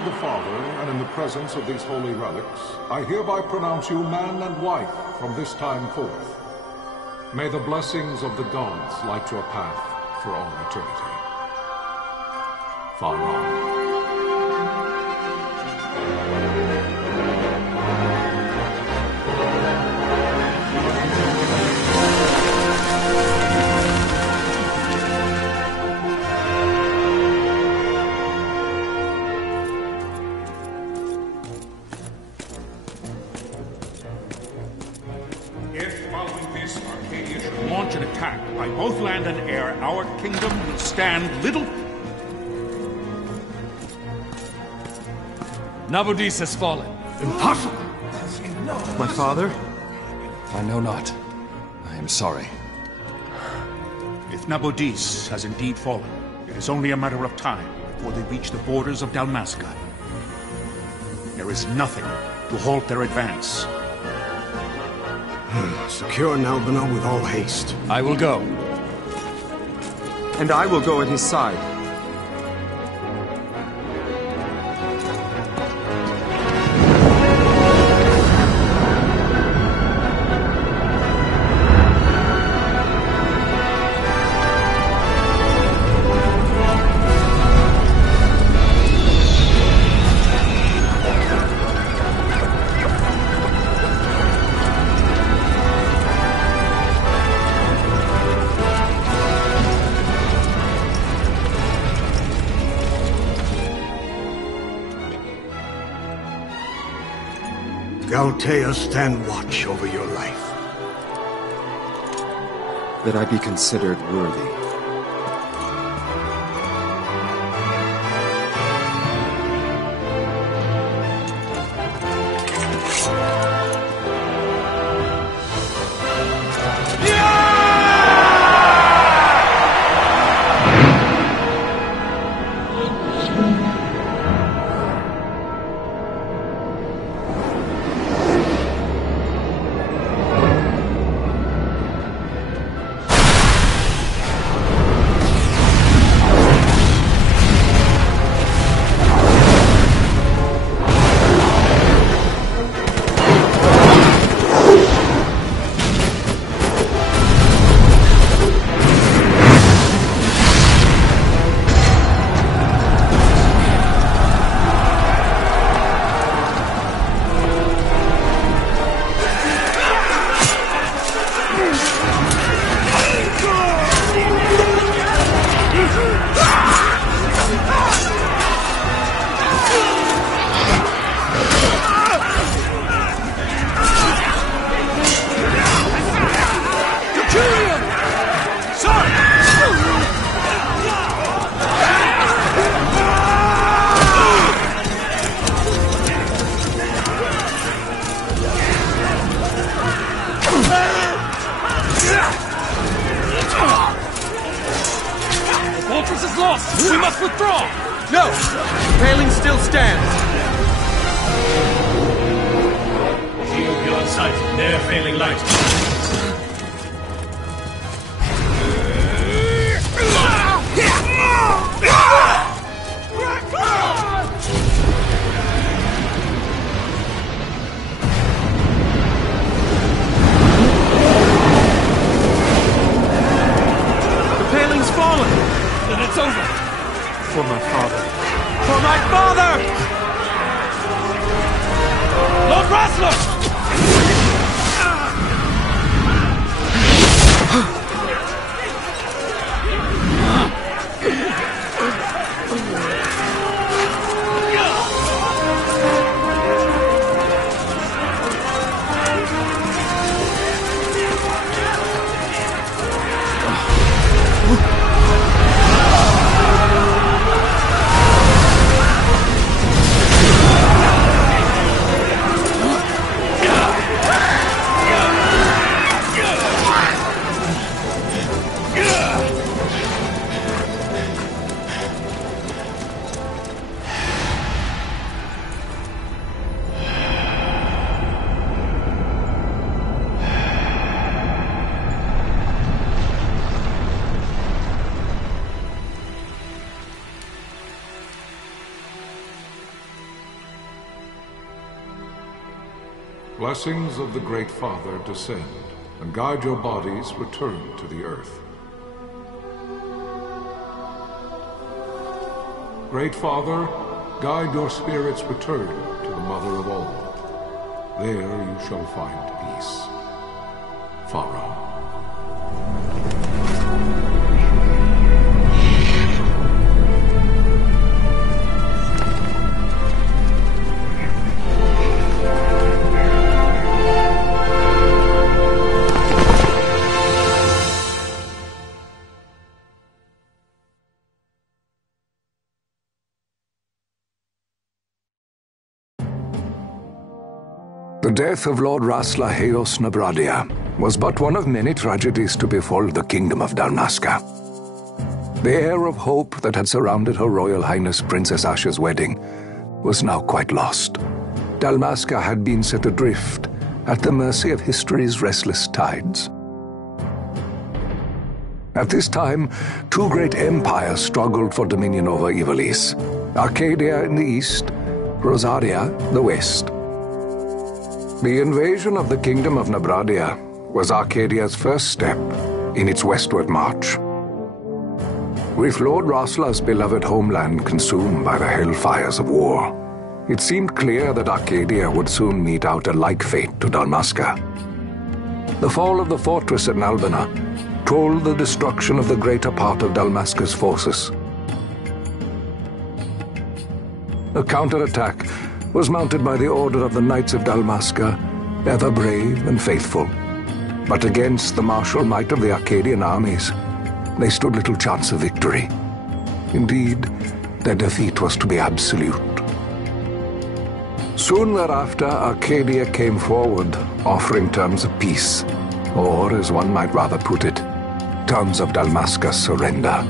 of the Father, and in the presence of these holy relics, I hereby pronounce you man and wife from this time forth. May the blessings of the gods light your path for all eternity. Far on. By both land and air, our kingdom will stand little... Nabudis has fallen. Impossible! My father? I know not. I am sorry. If Nabudis has indeed fallen, it is only a matter of time before they reach the borders of Dalmasca. There is nothing to halt their advance. Secure Nalbina with all haste. I will go. And I will go at his side. Galtea, stand watch over your life. That I be considered worthy. We must withdraw! No! Paling still stands! Shield beyond sight, ne'er failing light. The paling's fallen! Then it's over! For my father. For my father! Lord Rasler! blessings of the Great Father descend, and guide your bodies return to the earth. Great Father, guide your spirits return to the Mother of all. There you shall find peace. Pharaoh. The death of Lord Rasla Heos Nabradia was but one of many tragedies to befall the Kingdom of Dalmasca. The air of hope that had surrounded Her Royal Highness Princess Asha's wedding was now quite lost. Dalmasca had been set adrift at the mercy of history's restless tides. At this time, two great empires struggled for dominion over Ivalice: Arcadia in the east, Rosaria the west. The invasion of the Kingdom of Nabradia was Arcadia's first step in its westward march. With Lord Rasla's beloved homeland consumed by the hellfires of war, it seemed clear that Arcadia would soon mete out a like fate to Dalmasca. The fall of the fortress at Nalbina told the destruction of the greater part of Dalmasca's forces. A counterattack was mounted by the order of the Knights of Dalmasca, ever brave and faithful. But against the martial might of the Arcadian armies, they stood little chance of victory. Indeed, their defeat was to be absolute. Soon thereafter, Arcadia came forward, offering terms of peace, or, as one might rather put it, terms of Dalmasca's surrender.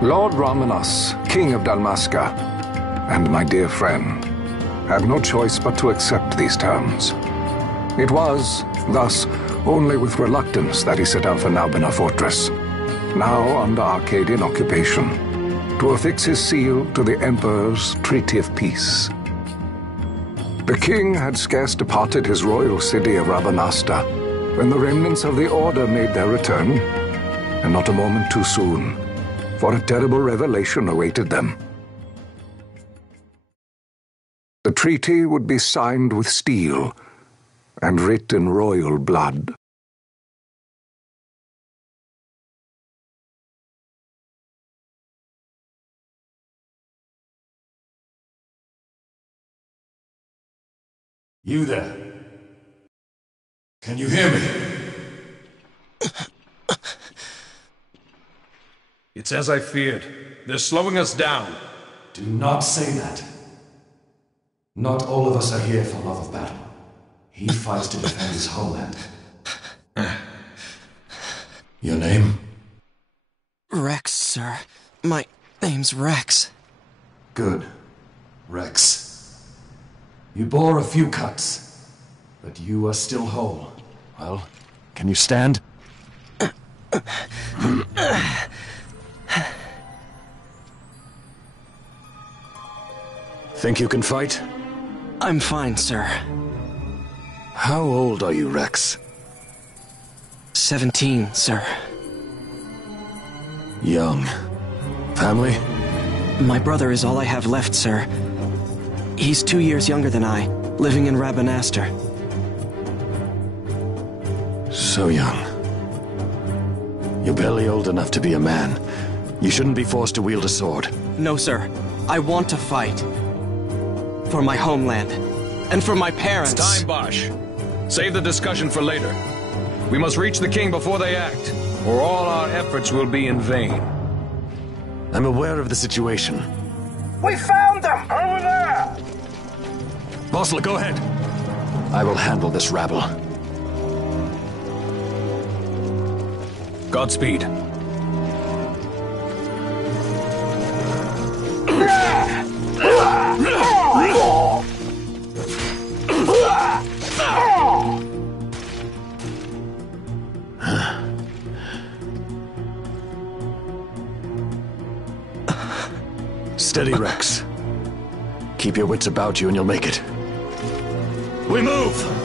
Lord Ramenas, King of Dalmasca, and my dear friend, had no choice but to accept these terms. It was, thus, only with reluctance that he set out for Nalbina Fortress, now under Arcadian occupation, to affix his seal to the Emperor's Treaty of Peace. The king had scarce departed his royal city of Rabanasta when the remnants of the Order made their return, and not a moment too soon, for a terrible revelation awaited them. The treaty would be signed with steel and writ in royal blood. You there? Can you hear me? It's as I feared. They're slowing us down. Do not say that. Not all of us are here for love of battle. He fights to defend his homeland. Your name? Rex, sir. My name's Rex. Good. Rex. You bore a few cuts, but you are still whole. Well, can you stand? Think you can fight? I'm fine, sir. How old are you, Rex? 17, sir. Young. Family? My brother is all I have left, sir. He's 2 years younger than I, living in Rabanastre. So young. You're barely old enough to be a man. You shouldn't be forced to wield a sword. No, sir. I want to fight. For my homeland. And for my parents. It's time, Bosch. Save the discussion for later. We must reach the king before they act, or all our efforts will be in vain. I'm aware of the situation. We found them! Over there! Bosler, go ahead. I will handle this rabble. Godspeed. Steady, Rex. Keep your wits about you and you'll make it. We move!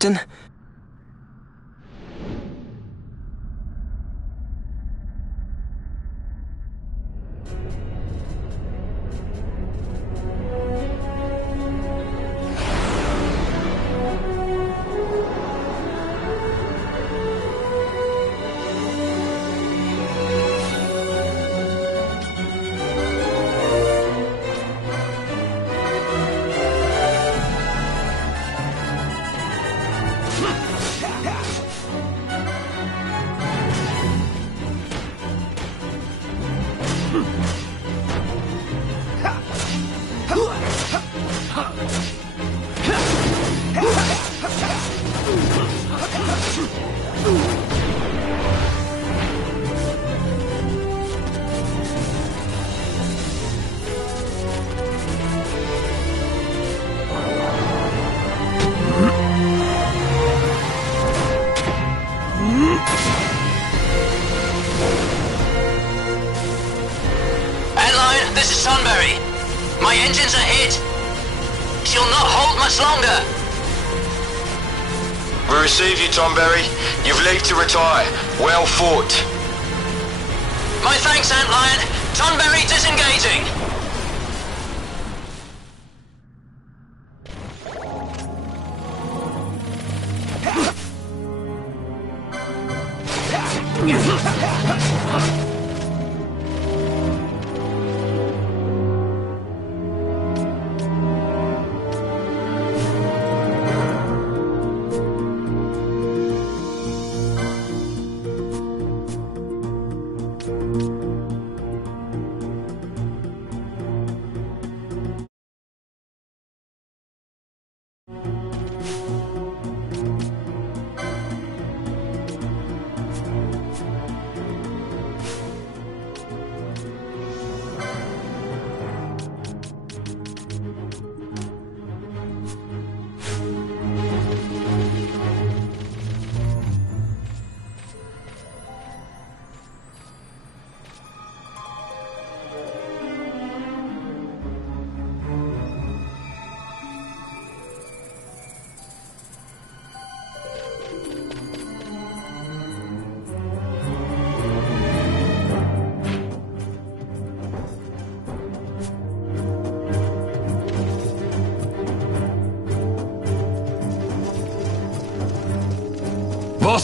Captain? This is Sunbury. My engines are hit. She'll not hold much longer. We receive you, Tonberry. You've leave to retire. Well fought. My thanks, Antlion. Tonberry disengaging.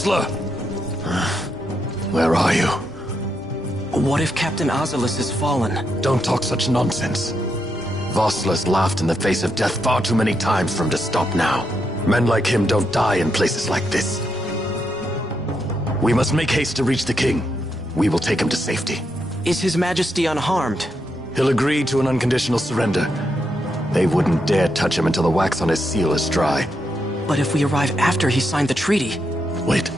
Chancellor! Where are you? What if Captain Oculus has fallen? Don't talk such nonsense. Vossler's laughed in the face of death far too many times for him to stop now. Men like him don't die in places like this. We must make haste to reach the king. We will take him to safety. Is His Majesty unharmed? He'll agree to an unconditional surrender. They wouldn't dare touch him until the wax on his seal is dry. But if we arrive after he signed the treaty... Wait.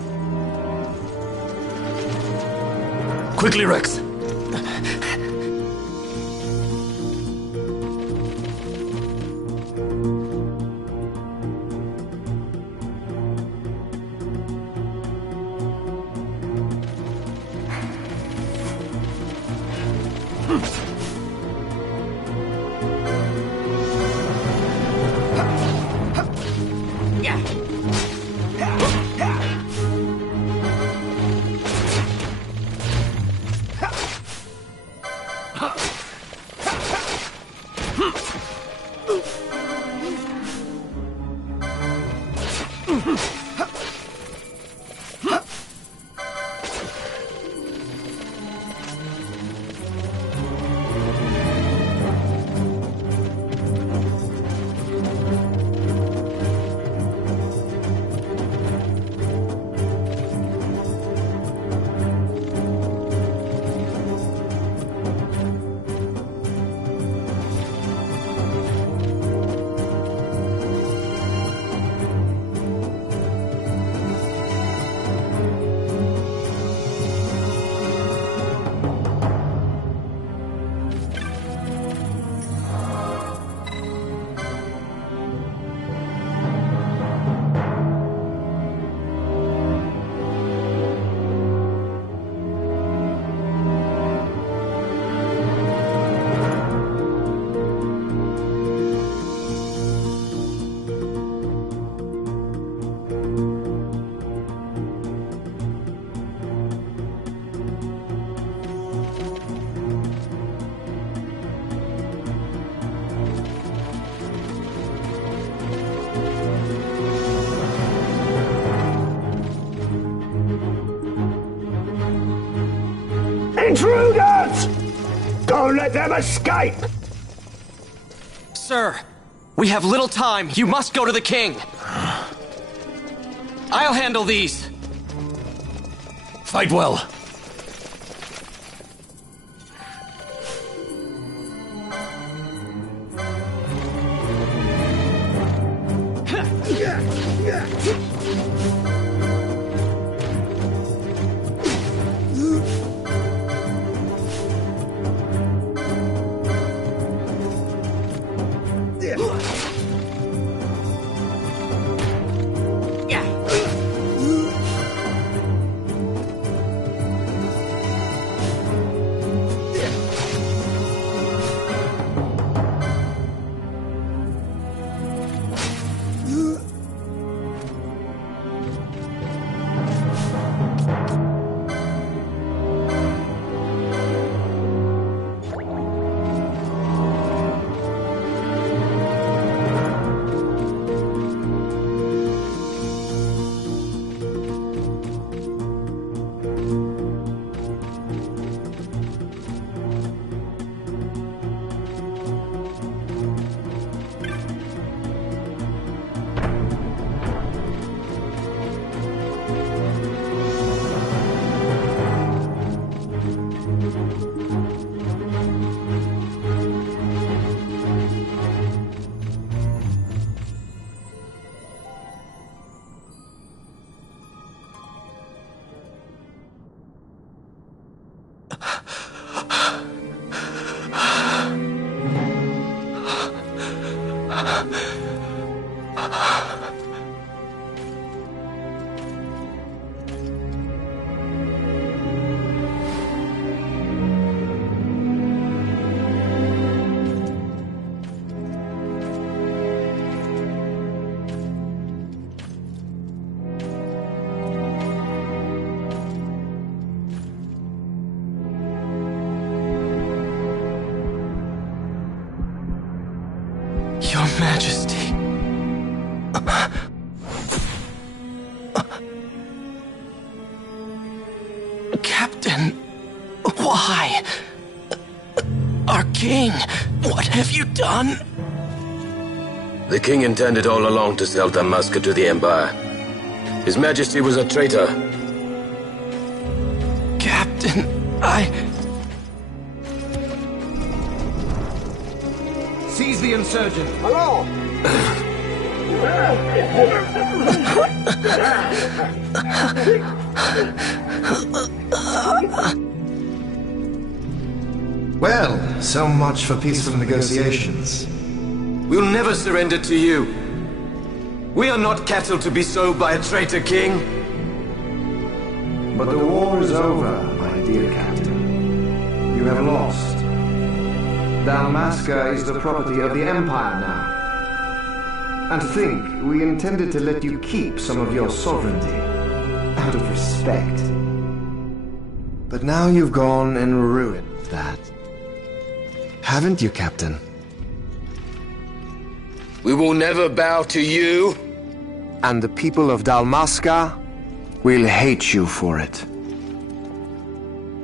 Quickly, Rex! Intruders! Don't let them escape! Sir, we have little time. You must go to the king. I'll handle these. Fight well. Captain, why? Our king, what have you done? The king intended all along to sell Dalmasca to the Empire. His Majesty was a traitor. Captain, Seize the insurgent. Hello! Well, so much for peaceful negotiations. We'll never surrender to you. We are not cattle to be sold by a traitor king. But the war is over, my dear Captain. You have lost. Dalmasca is the property of the Empire now. And to think, we intended to let you keep some of your sovereignty, out of respect. But now you've gone and ruined that. Haven't you, Captain? We will never bow to you. And the people of Dalmasca will hate you for it.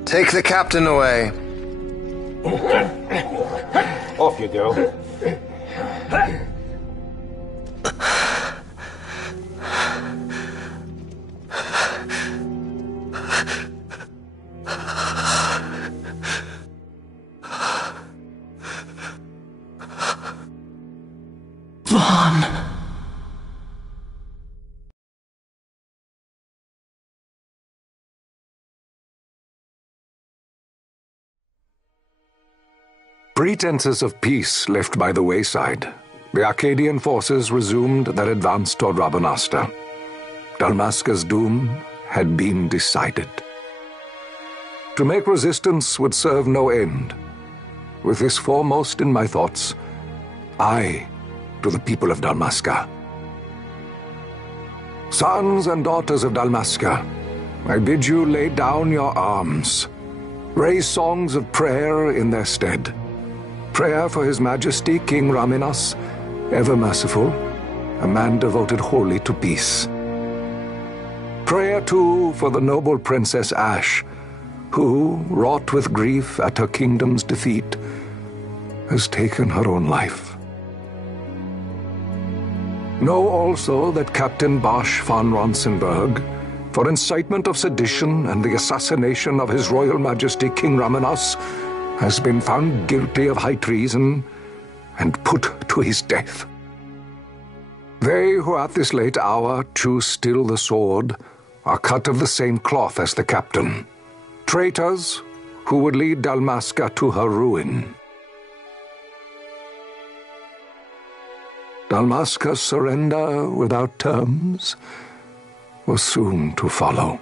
Take the captain away. Off you go. Vaughn. Pretenses of peace left by the wayside, the Arcadian forces resumed their advance toward Rabanasta. Dalmasca's doom had been decided. To make resistance would serve no end. With this foremost in my thoughts, I, to the people of Dalmasca. Sons and daughters of Dalmasca, I bid you lay down your arms. Raise songs of prayer in their stead. Prayer for His Majesty King Raminas, ever merciful, a man devoted wholly to peace. Prayer, too, for the noble Princess Ash, who, wrought with grief at her kingdom's defeat, has taken her own life. Know also that Captain Bosch von Ronsenberg, for incitement of sedition and the assassination of His Royal Majesty King Raminas, has been found guilty of high treason and put to his death. They who at this late hour choose still the sword are cut of the same cloth as the captain, traitors who would lead Dalmasca to her ruin. Dalmasca's surrender without terms was soon to follow.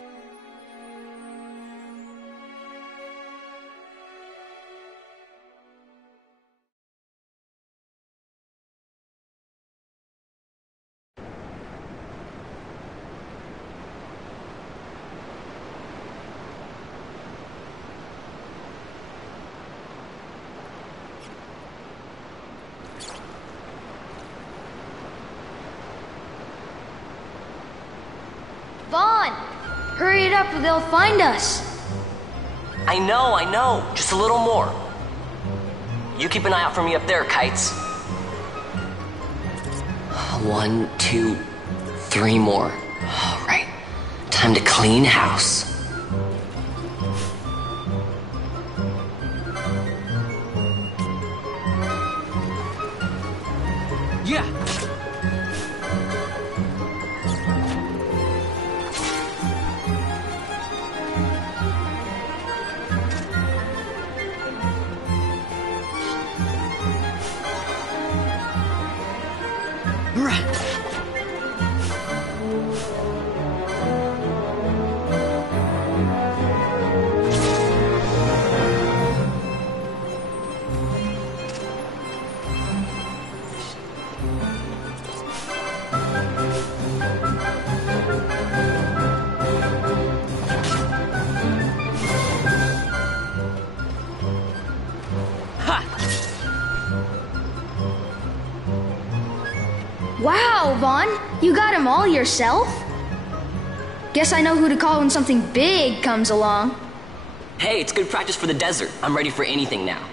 Vaughn! Hurry it up or they'll find us! I know. Just a little more. You keep an eye out for me up there, Kites. 1, 2, 3 more. All right. Time to clean house. Yeah! Wow, Vaughn! You got him all yourself? Guess I know who to call when something big comes along. Hey, it's good practice for the desert. I'm ready for anything now.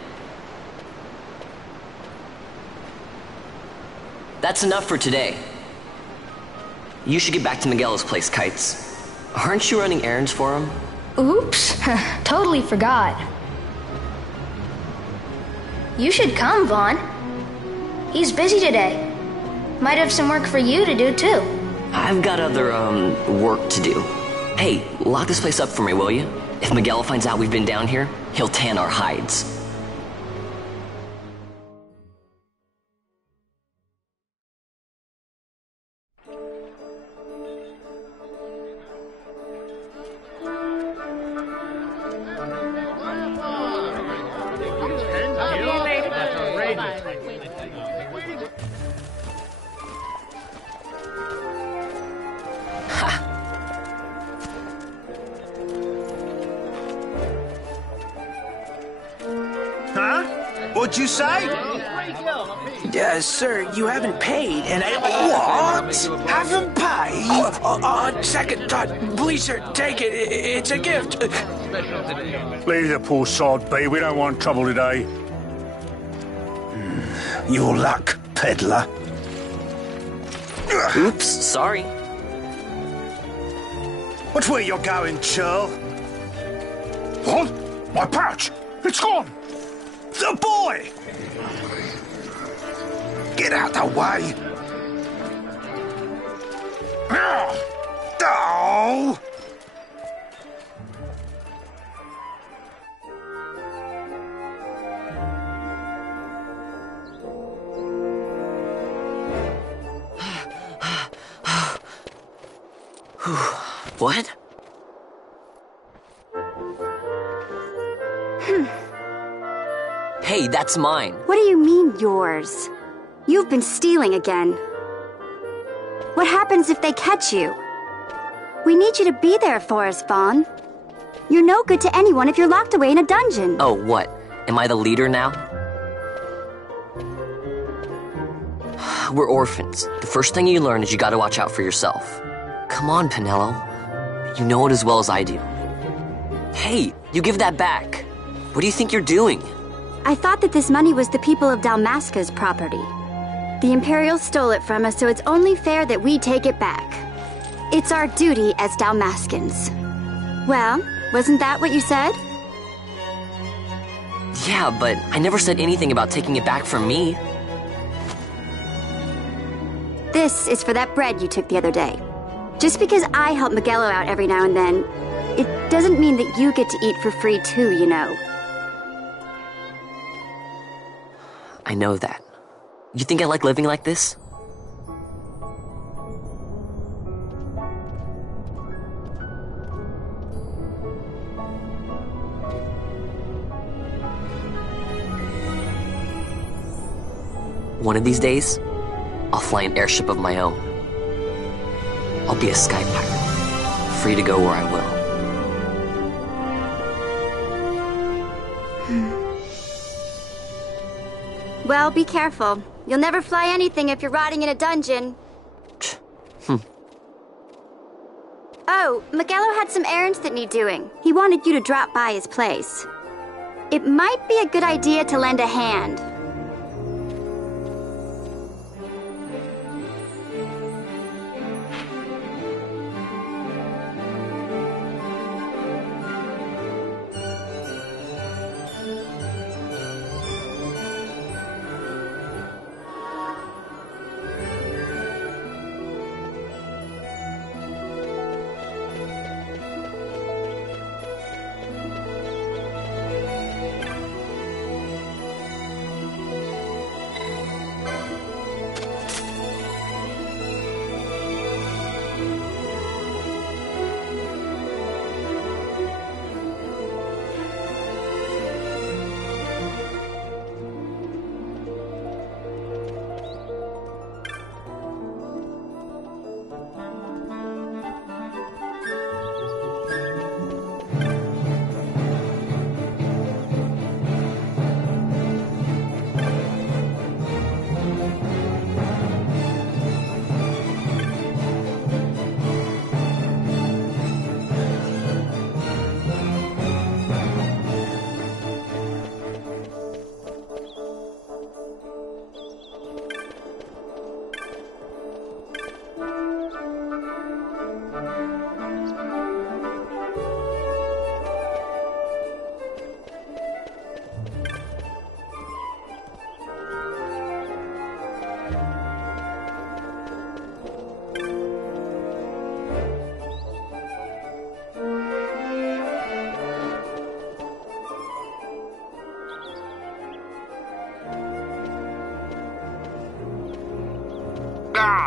That's enough for today. You should get back to Miguel's place, Kites. Aren't you running errands for him? Oops, totally forgot. You should come, Vaughn. He's busy today. Might have some work for you to do, too. I've got other, work to do. Hey, lock this place up for me, will you? If Miguel finds out we've been down here, he'll tan our hides. What'd you say? Sir, you haven't paid, and What? Haven't paid? On second thought, please, sir, take it. It's a gift. Leave the poor sod be. We don't want trouble today. Your luck, peddler. Oops, sorry. Watch where you're going, churl. What? My pouch! It's gone! The boy! Get out the way! Oh! What? Hey, that's mine. What do you mean, yours? You've been stealing again. What happens if they catch you? We need you to be there for us, Vaughn. You're no good to anyone if you're locked away in a dungeon. Oh, what? Am I the leader now? We're orphans. The first thing you learn is you gotta watch out for yourself. Come on, Pinello. You know it as well as I do. Hey, you give that back. What do you think you're doing? I thought that this money was the people of Dalmasca's property. The Imperials stole it from us, so it's only fair that we take it back. It's our duty as Dalmascans. Well, wasn't that what you said? Yeah, but I never said anything about taking it back from me. This is for that bread you took the other day. Just because I help Miguelo out every now and then, it doesn't mean that you get to eat for free too, you know. I know that. You think I like living like this? One of these days, I'll fly an airship of my own. I'll be a sky pirate, free to go where I will. Well, be careful. You'll never fly anything if you're rotting in a dungeon. Oh, Miguelo had some errands that need doing. He wanted you to drop by his place. It might be a good idea to lend a hand.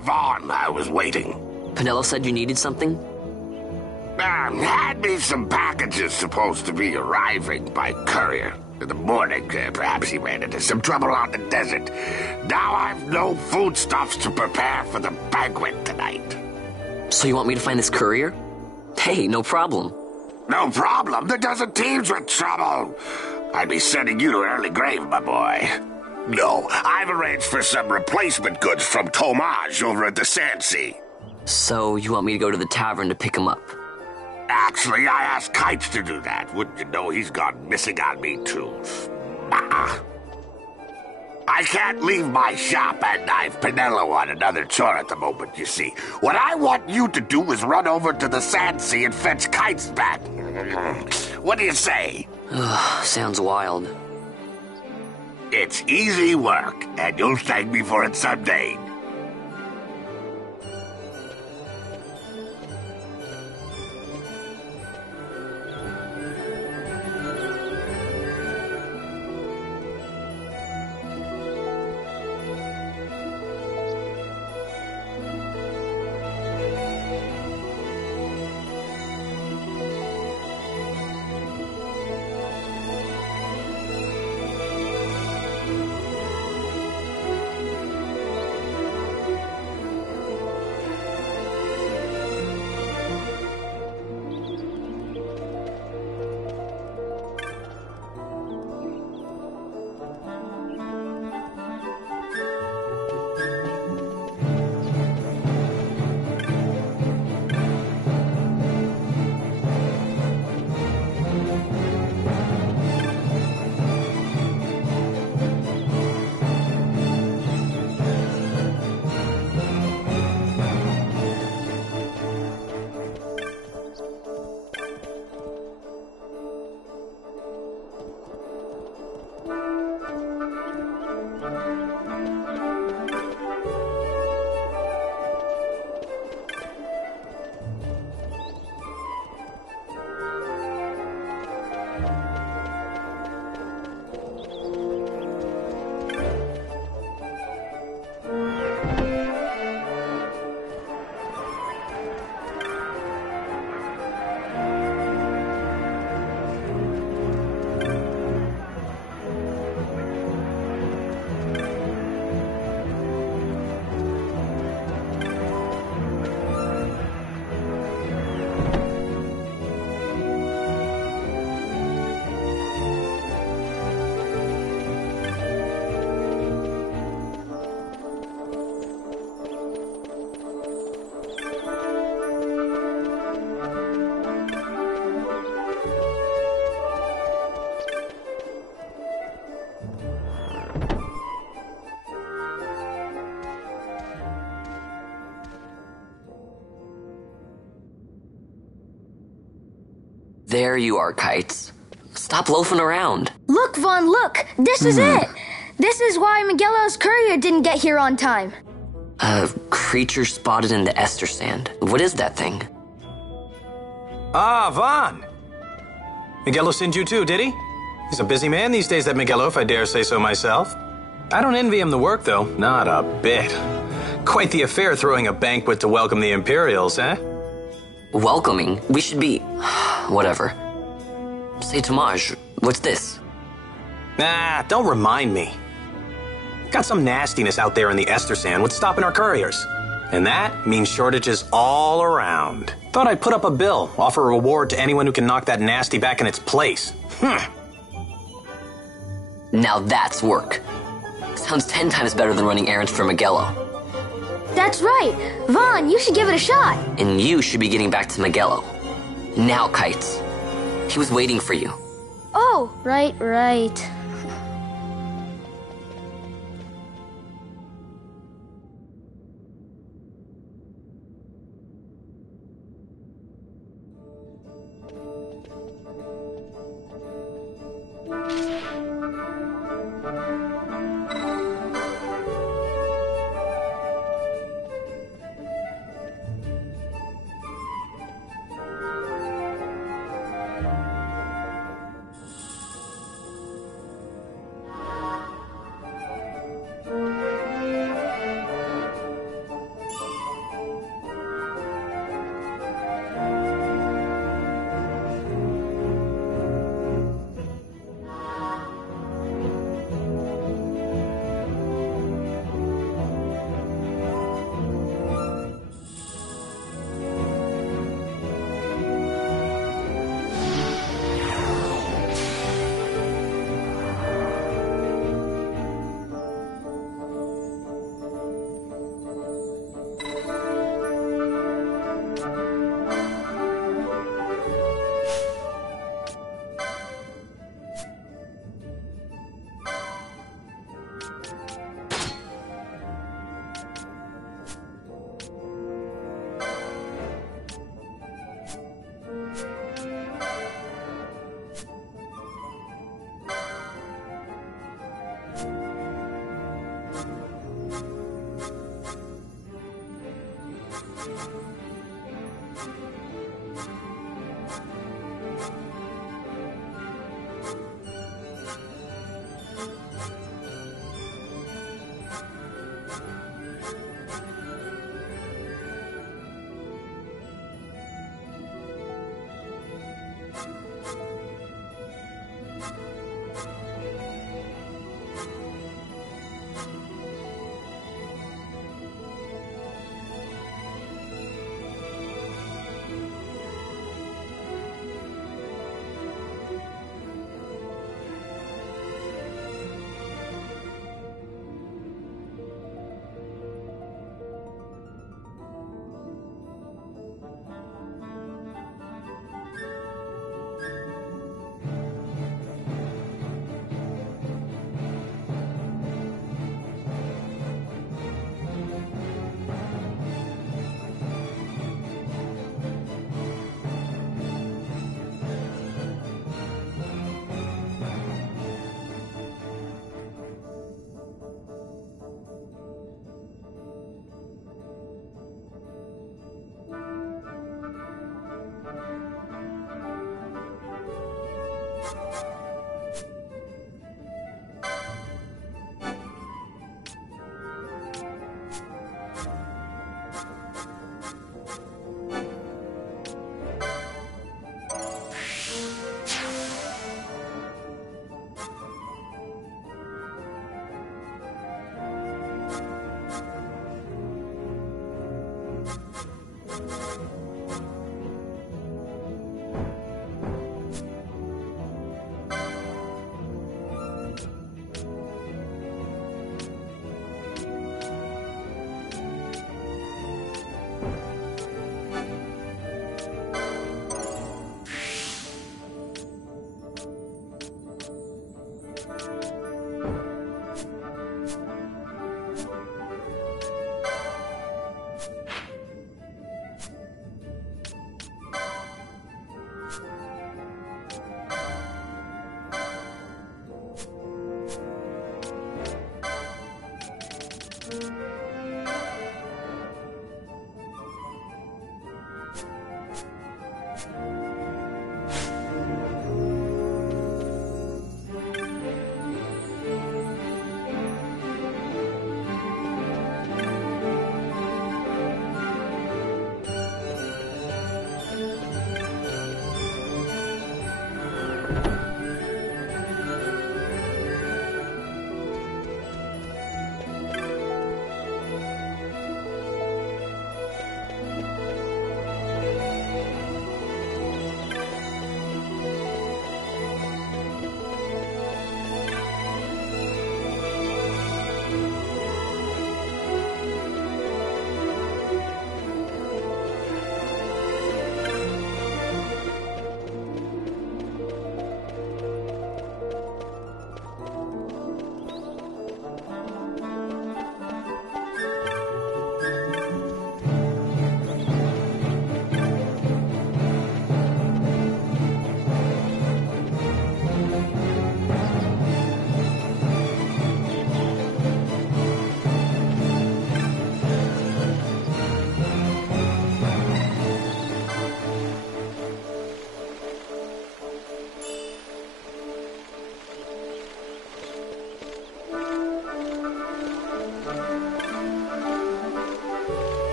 Vaughn. I was waiting. Penelo said you needed something? Had me some packages supposed to be arriving by courier. In the morning, perhaps he ran into some trouble on the desert. Now I've no foodstuffs to prepare for the banquet tonight. So you want me to find this courier? Hey, no problem. No problem? The desert teems with trouble. I'd be sending you to an early grave, my boy. No, I've arranged for some replacement goods from Tomage over at the Sandsea. So you want me to go to the tavern to pick him up? Actually, I asked Kites to do that. Wouldn't you know he's gone missing on me, too? I can't leave my shop, and I've Penelo on another chore at the moment, you see. What I want you to do is run over to the Sandsea and fetch Kites back. What do you say? Sounds wild. It's easy work, and you'll thank me for it someday. There you are, Kites. Stop loafing around. Look, Vaughn, look! This is it! This is why Miguelo's courier didn't get here on time. A creature spotted in the Ester Sand. What is that thing? Ah, Vaughn! Miguelo sent you too, did he? He's a busy man these days, that Miguelo, if I dare say so myself. I don't envy him the work, though. Not a bit. Quite the affair throwing a banquet to welcome the Imperials, eh? Welcoming? We should be... whatever. Say, Tomage, what's this? Nah, don't remind me. Got some nastiness out there in the Ester Sand. What's stopping our couriers? And that means shortages all around. Thought I'd put up a bill, offer a reward to anyone who can knock that nasty back in its place. Now that's work. Sounds 10 times better than running errands for Miguelo. That's right. Vaughn, you should give it a shot. And you should be getting back to Miguelo. Now, Kites. He was waiting for you. Oh, right.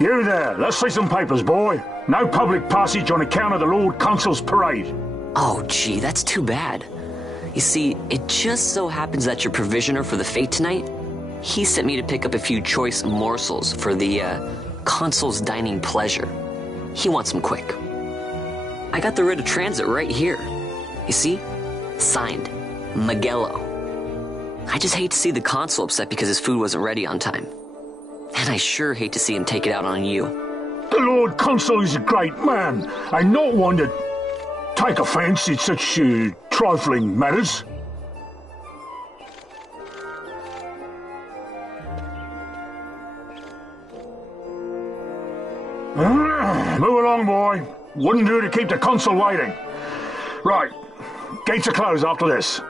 You there, let's see some papers, boy. No public passage on account of the Lord Consul's parade. Oh, gee, that's too bad. You see, it just so happens that your provisioner for the fete tonight, he sent me to pick up a few choice morsels for the, Consul's dining pleasure. He wants them quick. I got the writ of transit right here. You see? Signed, Magello. I just hate to see the Consul upset because his food wasn't ready on time. And I sure hate to see him take it out on you. The Lord Consul is a great man, and not one to take offence in such trifling matters. Move along, boy. Wouldn't do to keep the Consul waiting. Right, gates are closed after this.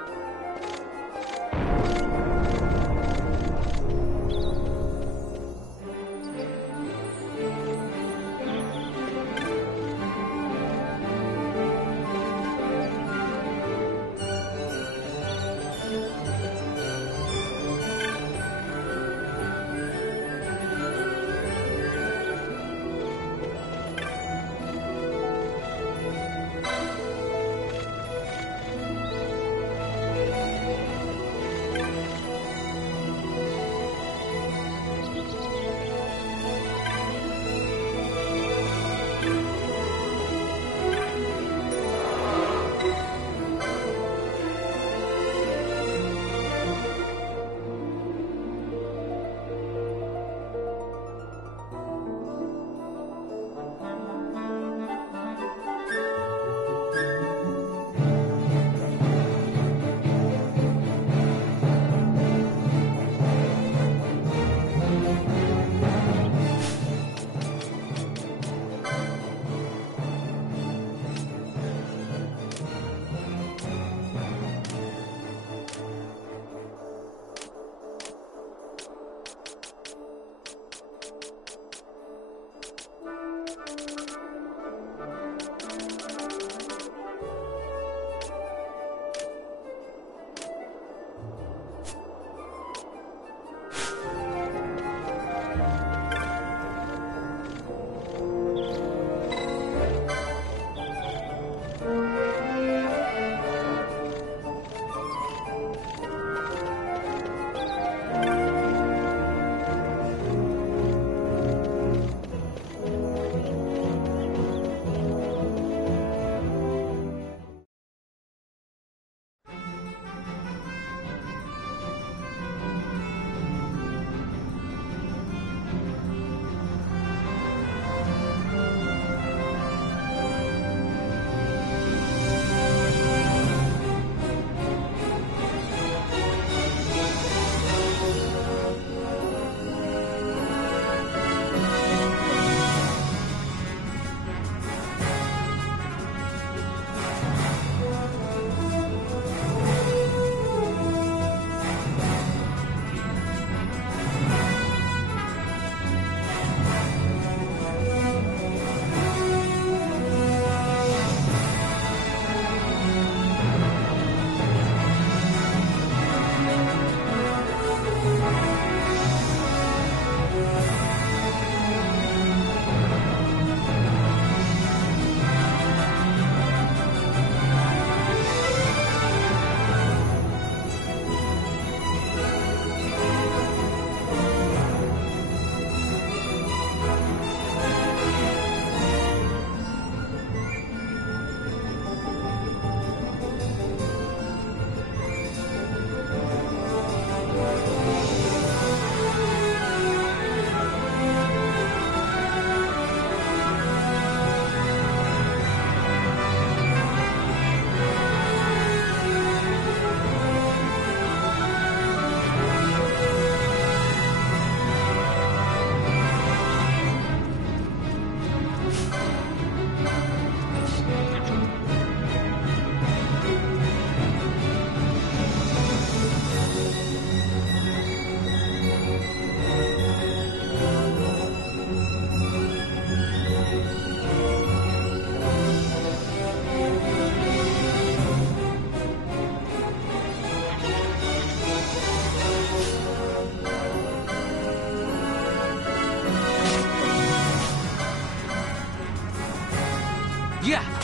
Yeah.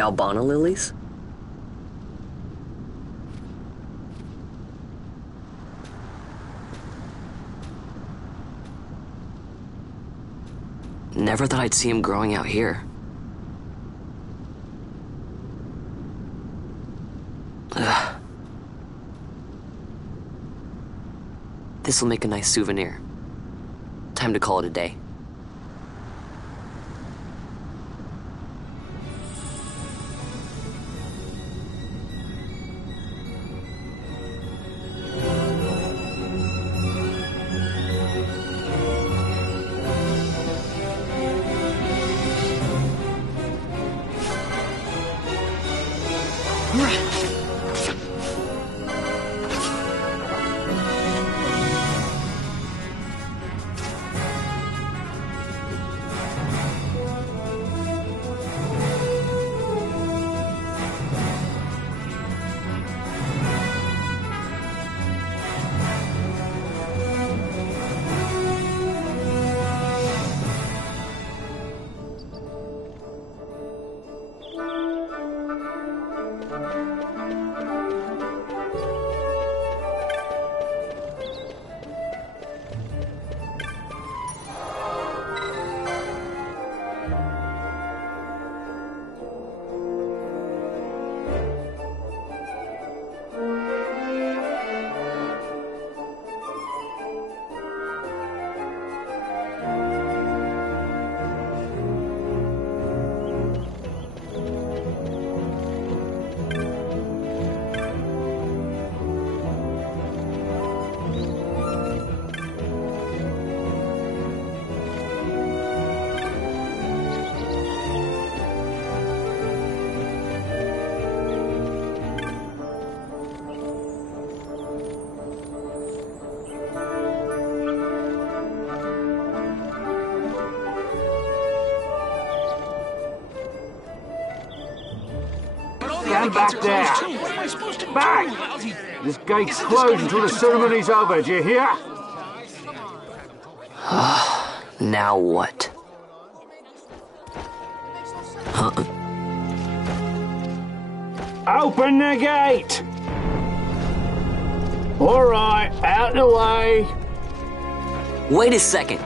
Galbana lilies? Never thought I'd see him growing out here. Ugh. This'll make a nice souvenir. Time to call it a day. Stand back there. Back! This gate's closed until the ceremony's over, do you hear? Now what? Open the gate! Alright, out the way. Wait a second.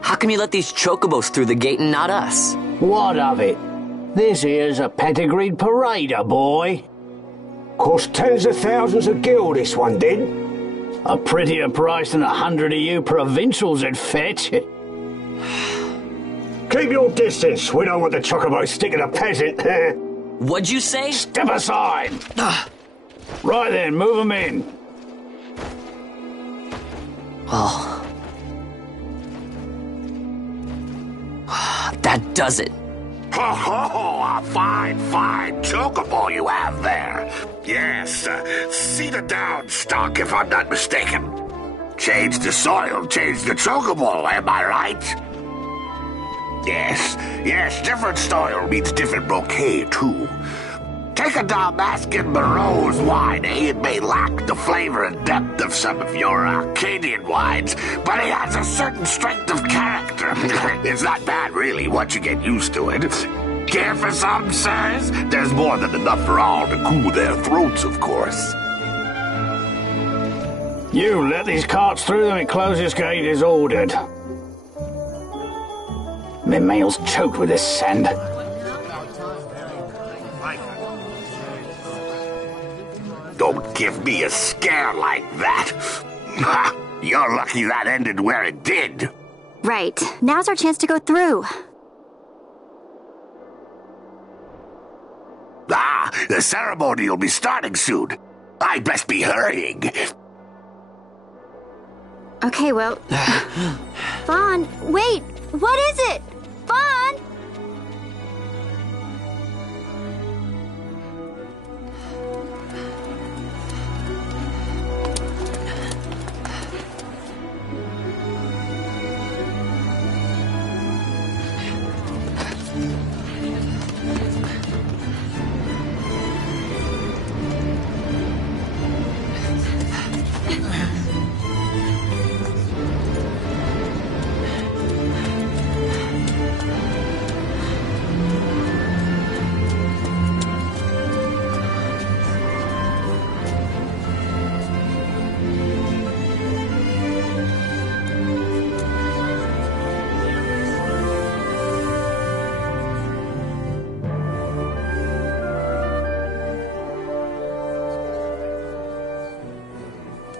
How come you let these chocobos through the gate and not us? What of it? This here's a pedigreed parader, boy. Cost tens of thousands of gil, this one did. A prettier price than 100 of you provincials would fetch. Keep your distance. We don't want the chocobo sticking a peasant. What'd you say? Step aside. Right then, move them in. Well... that does it. Oh, a fine chocobo you have there. Yes, cedar down stock, if I'm not mistaken. Change the soil, change the chocobo, am I right? Yes, different soil means different bouquet, too. Take a Dalmascan Moreau's wine, It may lack the flavor and depth of some of your Arcadian wines, but it has a certain strength of character. It's not bad, really, once you get used to it. Care for some, sirs? There's more than enough for all to cool their throats, of course. You let these carts through and close this gate as ordered. My mail's choked with this sand. Don't give me a scare like that. You're lucky that ended where it did. Right. Now's our chance to go through. The ceremony will be starting soon. I'd best be hurrying. Okay, well... Vaughn, wait! What is it? Vaughn!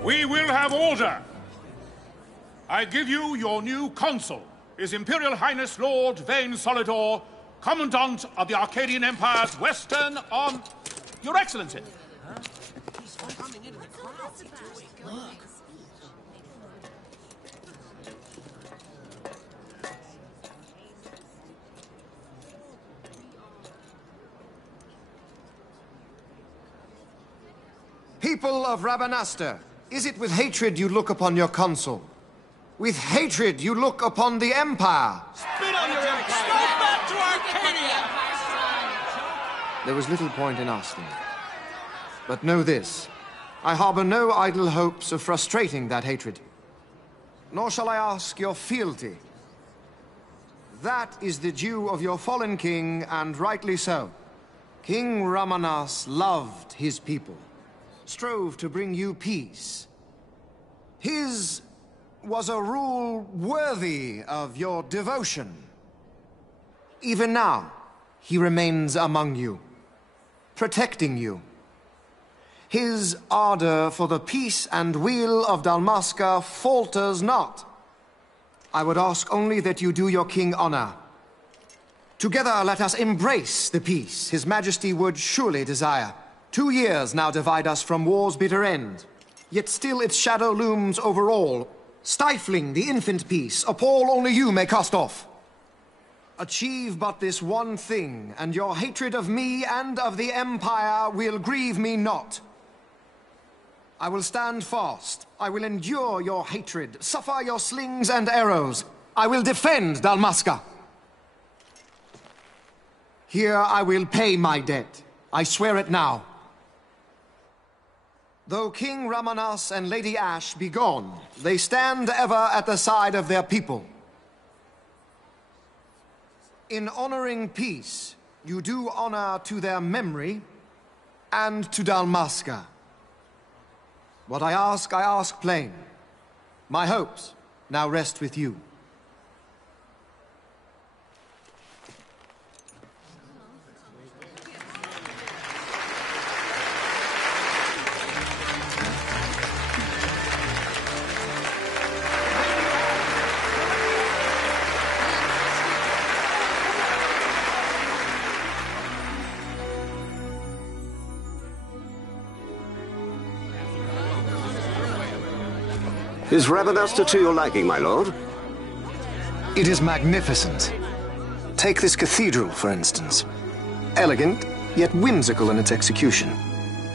We will have order. I give you your new consul, His Imperial Highness Lord Vane Solidor, Commandant of the Arcadian Empire's Western Arm... Your Excellency. People of Rabanastre, is it with hatred you look upon your consul? With hatred you look upon the Empire? Spit on your empire! Go back to Arcadia! There was little point in asking. But know this, I harbor no idle hopes of frustrating that hatred. Nor shall I ask your fealty. That is the due of your fallen king, and rightly so. King Ramanas loved his people, strove to bring you peace. His was a rule worthy of your devotion. Even now, he remains among you, protecting you. His ardor for the peace and weal of Dalmasca falters not. I would ask only that you do your king honor. Together let us embrace the peace His Majesty would surely desire. 2 years now divide us from war's bitter end, yet still its shadow looms over all, stifling the infant peace a pall only you may cast off. Achieve but this one thing, and your hatred of me and of the Empire will grieve me not. I will stand fast. I will endure your hatred, suffer your slings and arrows. I will defend Dalmasca. Here I will pay my debt. I swear it now. Though King Ramanas and Lady Ash be gone, they stand ever at the side of their people. In honoring peace, you do honor to their memory and to Dalmasca. What I ask plain. My hopes now rest with you. Is Rabanasta to your liking, my lord? It is magnificent. Take this cathedral, for instance. Elegant, yet whimsical in its execution.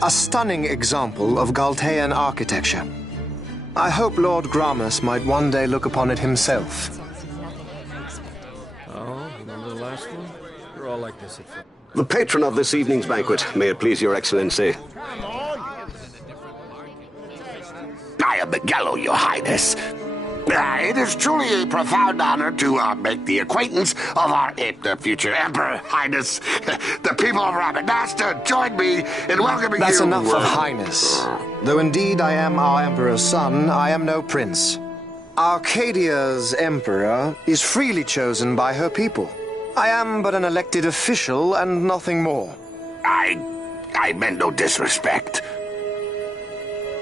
A stunning example of Galtean architecture. I hope Lord Gramus might one day look upon it himself. Oh, remember the last one? You're all like this at first. The patron of this evening's banquet, may it please your excellency. I am Miguelo, your highness. It is truly a profound honor to make the acquaintance of our future emperor, highness. The people of Rabanasta join me in welcoming you. That's enough of highness. Though indeed I am our emperor's son, I am no prince. Arcadia's emperor is freely chosen by her people. I am but an elected official and nothing more. I meant no disrespect.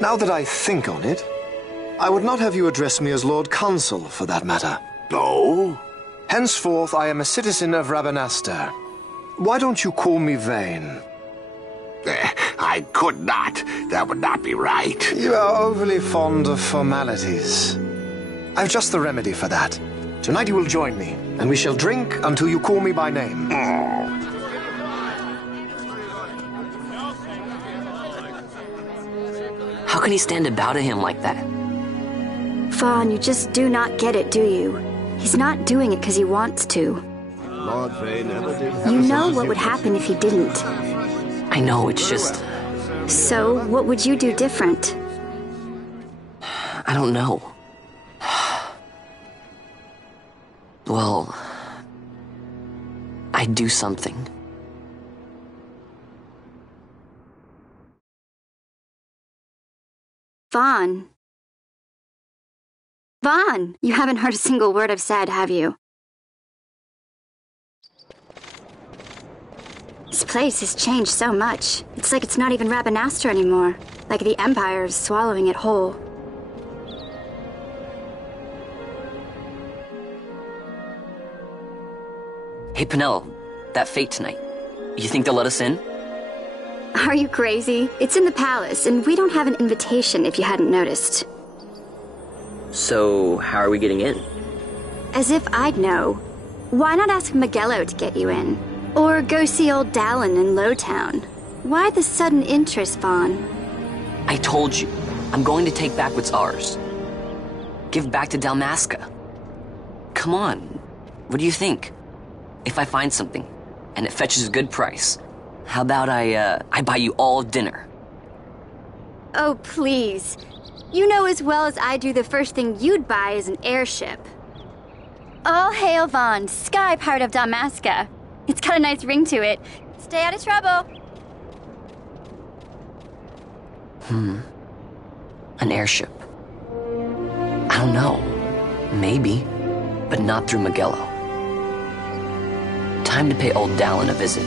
Now that I think on it, I would not have you address me as Lord Consul, for that matter. No? Henceforth, I am a citizen of Rabanasta. Why don't you call me Vane? I could not. That would not be right. You are overly fond of formalities. I've just the remedy for that. Tonight you will join me, and we shall drink until you call me by name. How can he stand about him like that? Vaughn, you just do not get it, do you? He's not doing it because he wants to. Lord Vane never did. You know what would happen if he didn't. I know, it's just... So, what would you do different? I don't know. Well... I'd do something. Vaughn. Vaughn! You haven't heard a single word I've said, have you? This place has changed so much. It's like it's not even Rabanasta anymore. Like the Empire is swallowing it whole. Hey, Penelo, that fete tonight. You think they'll let us in? Are you crazy? It's in the palace, and we don't have an invitation if you hadn't noticed. So, how are we getting in? As if I'd know. Why not ask Miguelo to get you in? Or go see old Dallin in Lowtown? Why the sudden interest, Vaughn? I told you, I'm going to take back what's ours. Give back to Dalmasca. Come on, what do you think? If I find something, and it fetches a good price, how about I buy you all dinner? Oh, please. You know as well as I do the first thing you'd buy is an airship. All hail Vaughn, Sky Pirate of Dalmasca. It's got a nice ring to it. Stay out of trouble. An airship. I don't know. Maybe. But not through Miguelo. Time to pay old Dallin a visit.